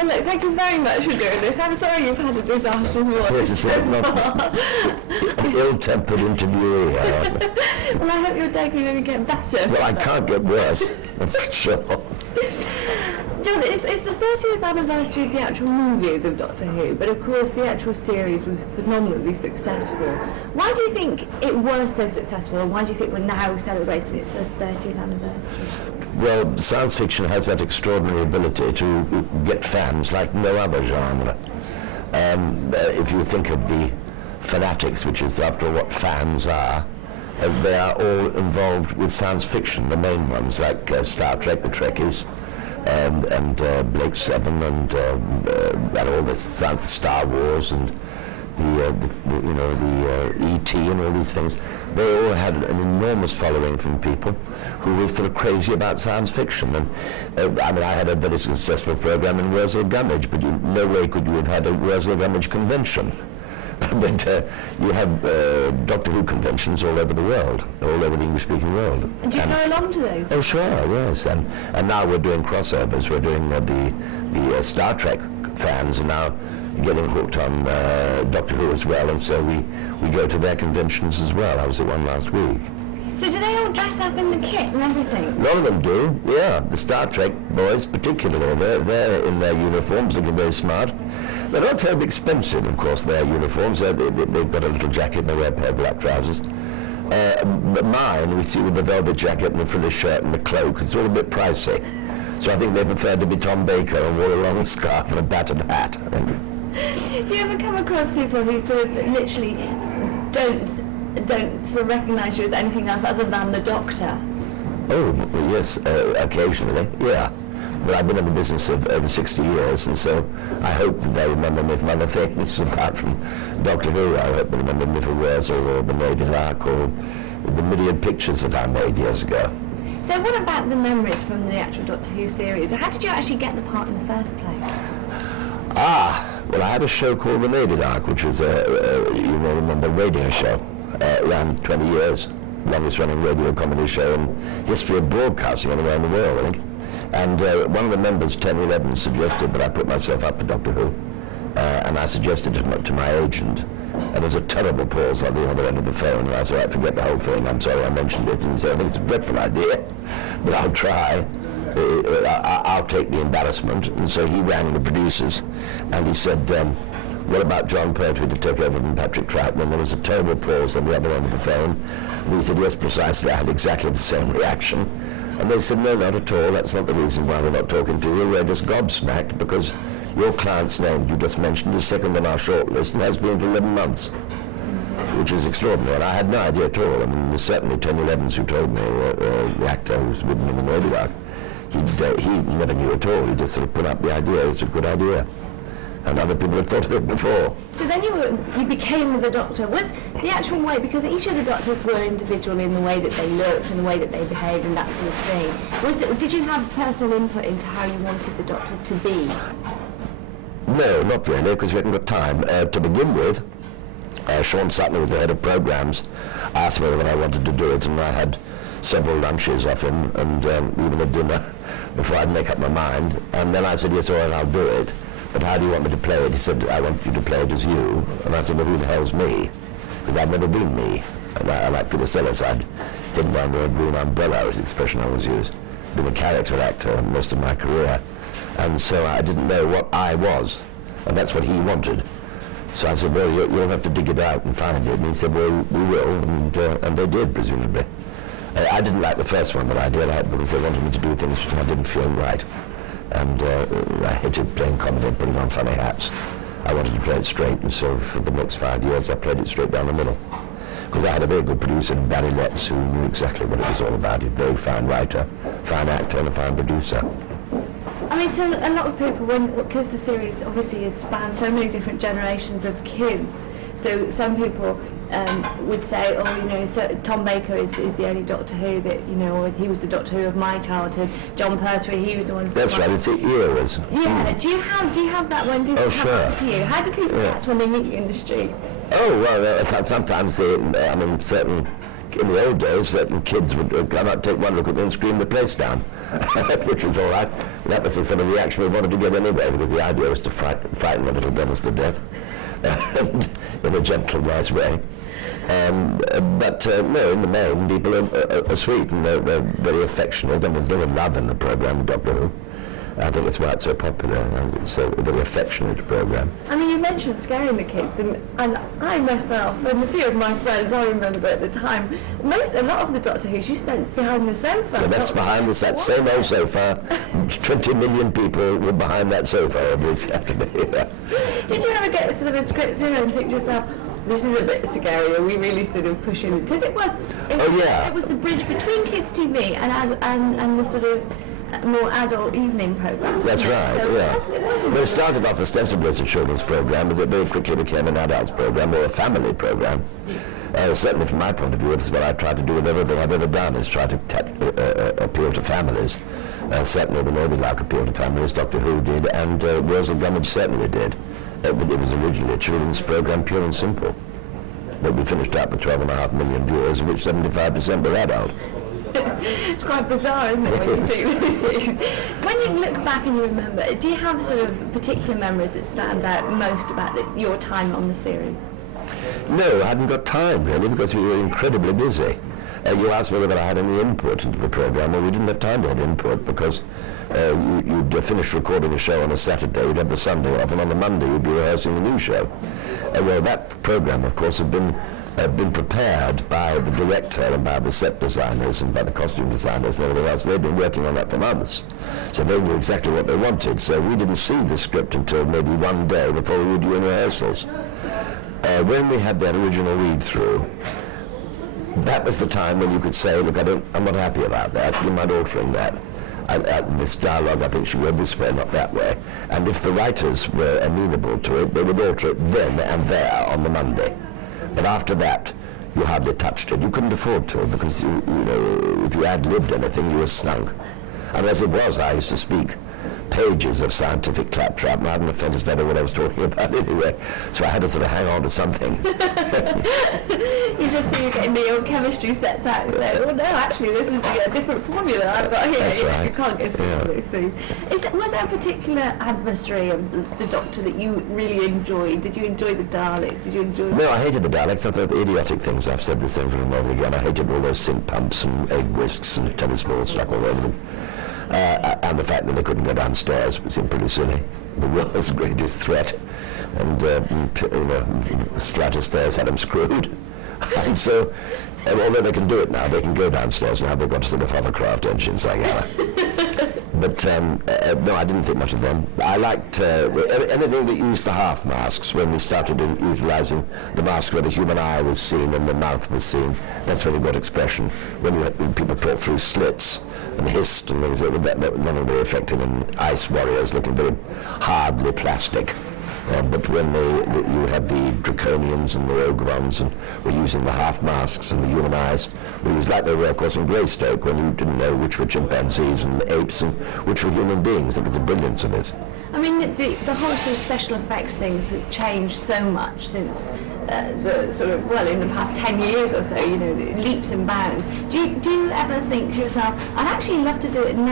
Well, look, thank you very much for doing this. I'm sorry you've had a disastrous morning so far. Ill-tempered interviewee. Well, I hope your day can only get better. Well, I can't get worse, that's for sure. John, it's the 30th anniversary of the actual movies of Doctor Who, but of course the actual series was phenomenally successful. Why do you think it was so successful, and why do you think we're now celebrating its 30th anniversary? Well, science fiction has that extraordinary ability to get fans like no other genre. If you think of the fanatics, which is after all what fans are, they are all involved with science fiction, the main ones like Star Trek, the Trekkies, and Blake Seven, and all this science, Star Wars, and the E.T. and all these things. They all had an enormous following from people who were sort of crazy about science fiction. And I mean, I had a very successful program in Wurzel Gummidge, but no way could you have had a Wurzel Gummidge convention. But you have Doctor Who conventions all over the world, all over the English-speaking world. And do you go along to those? Oh, sure, yes. And now we're doing crossovers. We're doing the Star Trek fans are now getting hooked on Doctor Who as well, and so we go to their conventions as well. I was at one last week. So do they all dress up in the kit and everything? A lot of them do, yeah. The Star Trek boys particularly, they're in their uniforms looking very smart. They're not terribly expensive, of course, their uniforms. They've got a little jacket and they wear a pair of black trousers. But mine, we see with the velvet jacket and the frilly shirt and the cloak, it's all a bit pricey. So I think they preferred to be Tom Baker and wore a long scarf and a battered hat, I think. Do you ever come across people who sort of literally don't sort of recognise you as anything else other than the Doctor? Oh, yes, occasionally, yeah. But I've been in the business of over 60 years, and so I hope that they remember me from other things apart from Doctor Who. I hope they remember me for Wurzel or the Navy Lark or the myriad pictures that I made years ago. So what about the memories from the actual Doctor Who series? How did you actually get the part in the first place? Well, I had a show called the Navy Lark, which was you may remember, a radio show. Ran 20 years, longest running radio comedy show in history of broadcasting all around the world, I think. And one of the members, 1011, suggested that I put myself up for Doctor Who. And I suggested it to my agent. And there was a terrible pause on the other end of the phone. And I said, right, forget the whole thing. I'm sorry I mentioned it. And he said, I think it's a dreadful idea, but I'll try. I'll take the embarrassment. And so he rang the producers and he said, what about John Pertwee to take over from Patrick Troughton? And there was a terrible pause on the other end of the phone. And he said, yes, precisely. I had exactly the same reaction. And they said, no, not at all. That's not the reason why we're not talking to you. We're just gobsmacked because your client's name you just mentioned is second on our shortlist and has been for 11 months, which is extraordinary. And I had no idea at all. I mean, there's certainly 1011s who told me, the actor who's with me in the Navy Lark, he never knew at all. He just sort of put up the idea. It's a good idea. And other people had thought of it before. So then you became the Doctor. Was the actual way, because each of the Doctors were individual in the way that they looked and the way that they behaved and that sort of thing, did you have personal input into how you wanted the Doctor to be? No, not really, because we hadn't got time. To begin with, Sean Sutton, who was the head of programs, asked me whether I wanted to do it, and I had several lunches off him and even a dinner before I'd make up my mind. And then I said, yes, all right, I'll do it. But how do you want me to play it? He said, I want you to play it as you. And I said, well, who the hell's me? Because I've never been me. And I like Peter Sellers, I'd hidden under a green umbrella, was the expression I always use. Been a character actor most of my career. And so I didn't know what I was. And that's what he wanted. So I said, well, you'll have to dig it out and find it. And he said, well, we will. And they did, presumably. I didn't like the first one that I did, because they wanted me to do things which I didn't feel right. And I hated playing comedy and putting on funny hats. I wanted to play it straight, and so for the next 5 years I played it straight down the middle. Because I had a very good producer, Barry Letts, who knew exactly what it was all about. He's a very fine writer, fine actor, and a fine producer. I mean, so a lot of people, because the series obviously has spanned so many different generations of kids, so some people would say, oh, you know, so Tom Baker is the only Doctor Who that, you know, or he was the Doctor Who of my childhood. John Pertwee, he was the one. That's right. It's the eras. Yeah. Do you have that when people come up to you? How do people react when they meet you in the street? Oh well, sometimes I mean, certain in the old days, certain kids would come out, take one look at me, and scream the place down. which was all right. That was the sort of reaction we wanted to get anyway, because the idea was to frighten the little devils to death, and in a gentle, nice way. But no, in the main, people are sweet, and they're very affectionate, and there's a love in the programme, Doctor Who. I think that's why it's so popular, and it's a very affectionate programme. I mean, you mentioned scaring the kids, and I myself, and a few of my friends, I remember at the time, a lot of the Doctor Who's you spent behind the sofa. Yeah, that's behind us, that same old sofa. 20 million people were behind that sofa every Saturday. Did you ever get sort of a script through and think to yourself, this is a bit scary, are we really sort of pushing? Because it was the bridge between kids' TV and the sort of more adult evening programmes. That's right, so yeah. It started off ostensibly as a children's programme, but it very quickly became an adults programme or a family programme. Certainly from my point of view, this is what I try to do with everything I've ever done, is try to appeal to families. Certainly the Moby Lark appealed to families, Doctor Who did, and Wurzel Gummidge certainly did. It was originally a children's programme, pure and simple. But we finished up with 12.5 million viewers, of which 75% were adult. It's quite bizarre, isn't it, when you think these things? When you look back and you remember, do you have sort of particular memories that stand out most about your time on the series? No, I hadn't got time, really, because we were incredibly busy. You asked me whether I had any input into the programme. Well, we didn't have time to have input, because you'd finish recording a show on a Saturday, you'd have the Sunday off, and on the Monday you'd be rehearsing the new show. Well, that programme, of course, had been prepared by the director and by the set designers and by the costume designers and everything else. They'd been working on that for months, so they knew exactly what they wanted. So we didn't see the script until maybe one day before we were doing rehearsals. When we had that original read-through, that was the time when you could say, look, I'm not happy about that, you mind altering that. This dialogue, I think, should go this way, not that way. And if the writers were amenable to it, they would alter it then and there on the Monday. But after that, you hardly touched it. You couldn't afford to, because you know, if you ad-libbed anything, you were stunk. And as it was, I used to speak pages of scientific claptrap, and I hadn't a faintest idea what I was talking about anyway, so I had to sort of hang on to something. You just see you're getting the old chemistry sets out and say, oh no, actually this is a different formula I've got here. That's right. You can't go through those things. Was there a particular adversary of the Doctor that you really enjoyed? Did you enjoy the Daleks? Did you enjoy... No, I hated the Daleks. I thought the idiotic things. I've said this over and over again. I hated all those sync pumps and egg whisks and tennis balls stuck all over them. And the fact that they couldn't go downstairs seemed pretty silly. The world's greatest threat, and as flat as stairs had them screwed. And so, although they can do it now, they can go downstairs now. They've got sort of hovercraft engines like that. But no, I didn't think much of them. I liked anything that used the half masks. When we started utilising the mask where the human eye was seen and the mouth was seen, that's when you got expression. When people talk through slits and hissed and things, that were not very effective, and Ice Warriors looking very hardly plastic. But when you had the Draconians and the Rogue Ones, and were using the half masks and the human eyes, we used like they were, of course, in Greystoke, when you didn't know which were chimpanzees and apes and which were human beings. It was the brilliance of it. I mean, the whole sort of special effects things have changed so much since the sort of, well, in the past 10 years or so, you know, leaps and bounds. Do you ever think to yourself, I'd actually love to do it now?